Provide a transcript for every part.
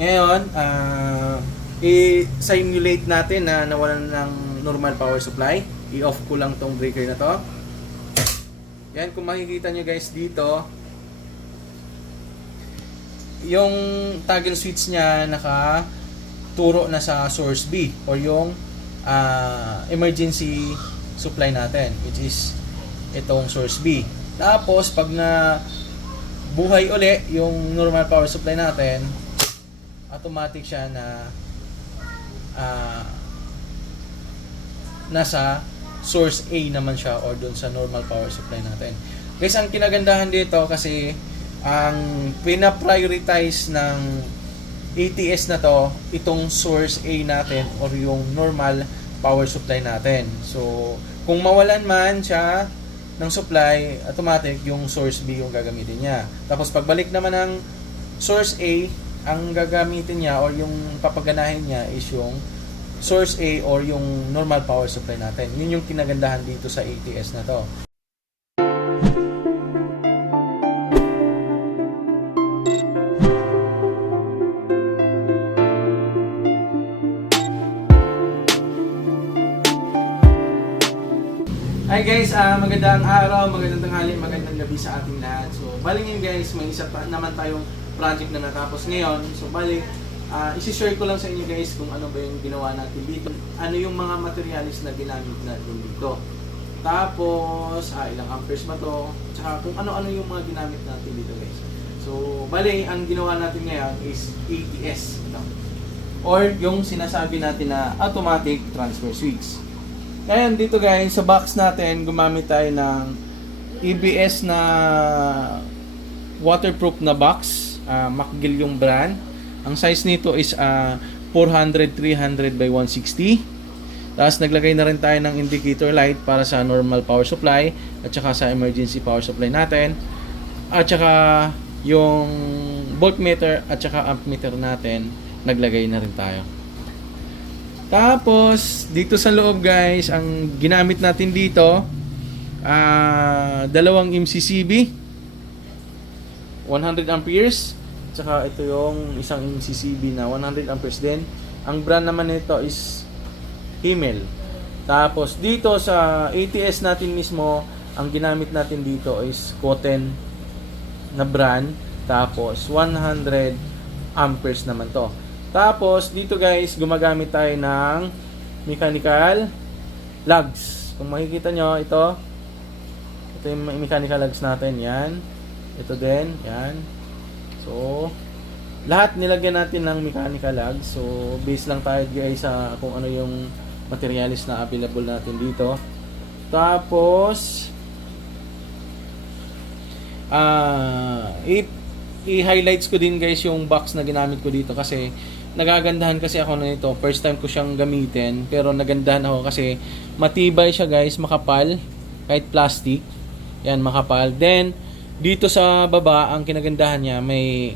Ngayon, i-simulate natin na nawalan ng normal power supply. I-off ko lang tong breaker na to. Yan, kung makikita nyo guys dito, yung toggle switch niya nakaturo na sa source B or yung emergency supply natin, which is itong source B. Tapos pag na buhay uli yung normal power supply natin, automatic siya na nasa source A naman siya or doon sa normal power supply natin. Guys, ang kinagandahan dito kasi ang pina-prioritize ng ATS na to, itong source A natin or yung normal power supply natin. So, kung mawalan man siya ng supply, automatic yung source B yung gagamitin niya. Tapos pagbalik naman ng source A, ang gagamitin niya or yung papaganahin niya is yung source A or yung normal power supply natin. Yun yung kinagandahan dito sa ATS na to. Hi guys, magandang araw, magandang tanghali, magandang gabi sa ating lahat. So, bali ngayon guys, may isa pa naman tayong project na natapos ngayon. So, bali, isi-share ko lang sa inyo guys kung ano ba yung ginawa natin dito. Ano yung mga materialis na ginamit natin dito. Tapos, ilang amperes ba to? Tsaka kung ano-ano yung mga ginamit natin dito guys. So, bali, ang ginawa natin ngayon is ATS. Ito. Or yung sinasabi natin na automatic transfer switch. Ngayon dito guys, sa box natin, gumamit tayo ng EBS na waterproof na box. McGill yung brand. Ang size nito is 400-300 by 160. Tapos naglagay na rin tayo ng indicator light para sa normal power supply at saka sa emergency power supply natin. At saka yung voltmeter at saka ammeter natin, naglagay na rin tayo. Tapos, dito sa loob guys, ang ginamit natin dito, dalawang MCCB, 100 amperes, tsaka ito yung isang MCCB na 100 amperes din. Ang brand naman nito is Himmel. Tapos, dito sa ATS natin mismo, ang ginamit natin dito is Koten na brand. Tapos, 100 amperes naman to. Tapos, dito guys, gumagamit tayo ng mechanical lugs. Kung makikita nyo, ito yung mechanical lugs natin, yan. Ito din, yan. So, lahat nilagyan natin ng mechanical lugs. So, base lang tayo guys sa kung ano yung materialis na available natin dito. Tapos, i-highlights ko din guys yung box na ginamit ko dito kasi nagagandahan kasi ako na ito. First time ko siyang gamitin pero nagandahan ako kasi matibay siya guys, makapal kahit plastic. Yan, makapal. Then dito sa baba, ang kinagandahan niya may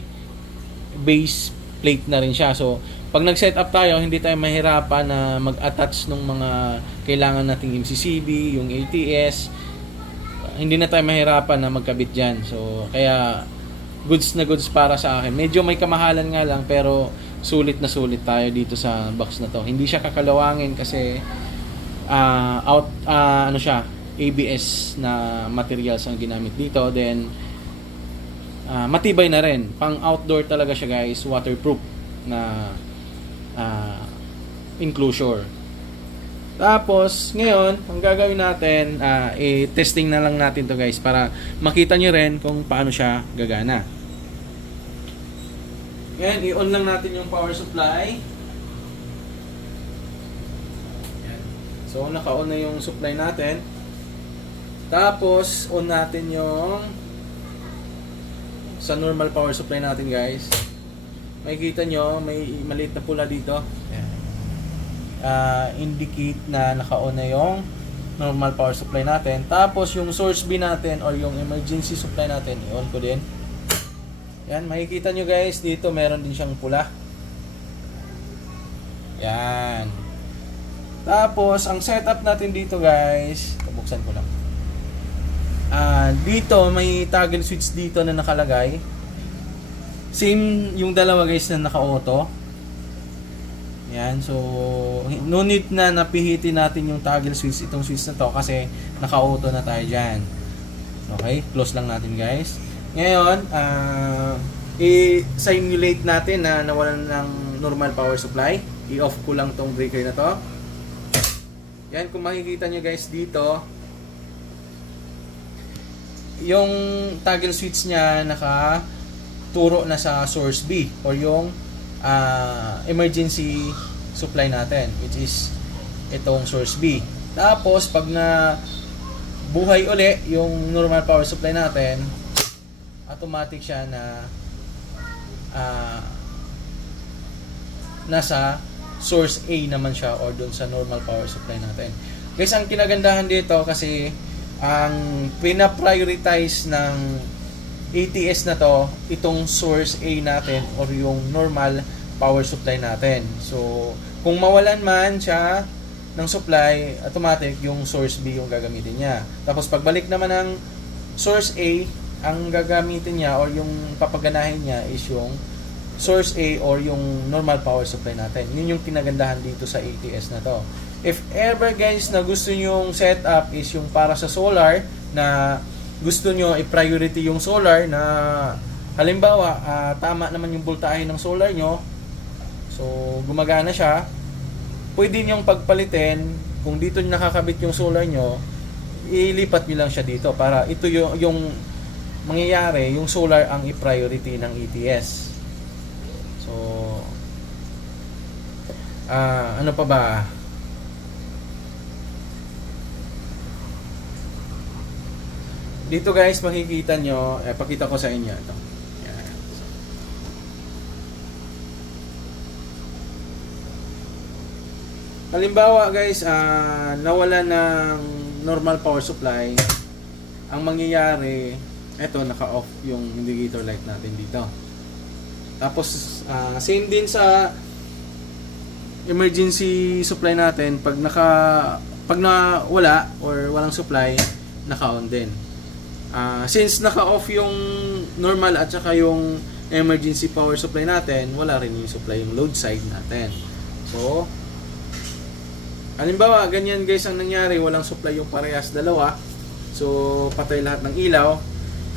base plate na rin siya. So pag nag-set up tayo, hindi tayo mahirapan na mag-attach ng mga kailangan nating MCCB, yung ATS. Hindi na tayo mahirapan na magkabit dyan. So kaya goods na goods para sa akin. Medyo may kamahalan nga lang pero sulit na sulit tayo dito sa box na to. Hindi siya kakalawangin kasi ano siya, ABS na materials ang ginamit dito. Then matibay na rin. Pang outdoor talaga siya guys, waterproof na enclosure. Tapos ngayon, ang gagawin natin, i-testing na lang natin to guys para makita nyo rin kung paano siya gagana. Ngayon, i-on lang natin yung power supply. Yan. So, naka-on na yung supply natin. Tapos, on natin yung sa normal power supply natin guys. Makikita nyo, may maliit na pula dito. Yan. Indicate na naka-on na yung normal power supply natin. Tapos, yung source B natin or yung emergency supply natin, i-on ko din. Yan, makikita nyo guys, dito meron din siyang pula. Yan. Tapos, ang setup natin dito guys, buksan ko lang. Dito, may toggle switch dito na nakalagay. Same yung dalawa guys na naka-auto. Yan, so no need na napihitin natin yung toggle switch, itong switch na to kasi naka-auto na tayo dyan. Okay, close lang natin guys. Ngayon, i-simulate natin na nawalan ng normal power supply. I-off ko lang tong breaker na to. Yan, kung makikita nyo guys dito, yung toggle switch niya nakaturo na sa source B or yung emergency supply natin, which is itong source B. Tapos pag na buhay uli yung normal power supply natin, automatic siya na nasa source A naman siya or doon sa normal power supply natin. Guys, ang kinagandahan dito kasi ang pina-prioritize ng ATS na to, itong source A natin or yung normal power supply natin. So, kung mawalan man siya ng supply, automatic yung source B yung gagamitin niya. Tapos pagbalik naman ng source A, ang gagamitin niya or yung papaganahin niya is yung source A or yung normal power supply natin. Yun yung kinagandahan dito sa ATS na to. If ever guys na gusto nyong setup is yung para sa solar, na gusto nyo i-priority yung solar na halimbawa tama naman yung voltahe ng solar nyo, so gumagana siya, pwede nyong pagpalitin. Kung dito nakakabit yung solar nyo, ilipat nyo lang siya dito para ito yung mangyayari, yung solar ang i-priority ng ETS. So ano pa ba? Dito guys, makikita nyo, pakita ko sa inyo ito. Yan. Halimbawa guys, nawala ng normal power supply, ang mangyayari, eto naka-off yung indicator light natin dito. Tapos same din sa emergency supply natin, pag nawala or walang supply, naka-on din. Since naka-off yung normal at saka yung emergency power supply natin, wala rin yung supply yung load side natin. So, halimbawa, ganyan guys ang nangyari, walang supply yung parehas dalawa. So, patay lahat ng ilaw.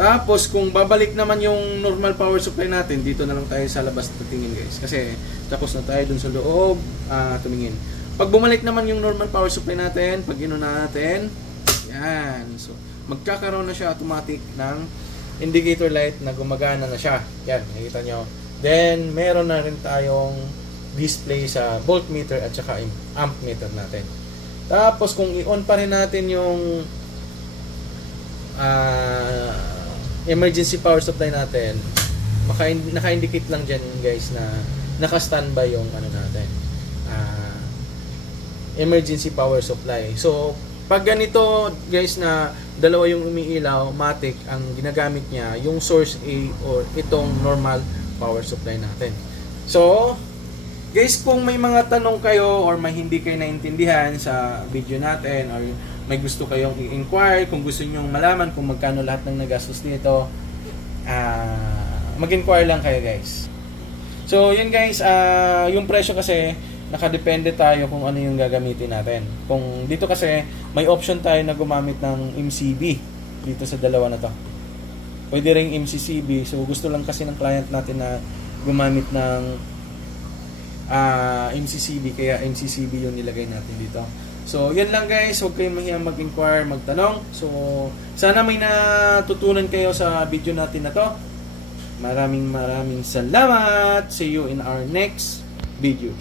Tapos, kung babalik naman yung normal power supply natin, dito na lang tayo sa labas tingin guys. Kasi, tapos na tayo dun sa loob, tumingin. Pag bumalik naman yung normal power supply natin, pag inuna natin, yan. So, magkakaroon na siya automatic ng indicator light na gumagana na siya. Yan, nakita nyo. Then, meron na rin tayong display sa voltmeter at saka amp meter natin. Tapos, kung i-on pa rin natin yung emergency power supply natin, naka-indicate lang dyan guys na naka-standby yung ano natin, emergency power supply. So, pag ganito guys na dalawa yung umiilaw, matic ang ginagamit niya yung source A or itong normal power supply natin. So, guys, kung may mga tanong kayo or may hindi kayo naintindihan sa video natin or may gusto kayong i-inquire, kung gusto niyo malaman kung magkano lahat ng nagastos nito, mag-inquire lang kayo guys. So, yun guys, yung presyo kasi nakadepende tayo kung ano yung gagamitin natin. Kung dito kasi may option tayo na gumamit ng MCB dito sa dalawa na to. Pwede ring MCCB. So gusto lang kasi ng client natin na gumamit ng MCCB, kaya MCCB yung nilagay natin dito. So yun lang guys, huwag kayong mahiyang mag-inquire, magtanong. So sana may natutunan kayo sa video natin na to. Maraming salamat. See you in our next video.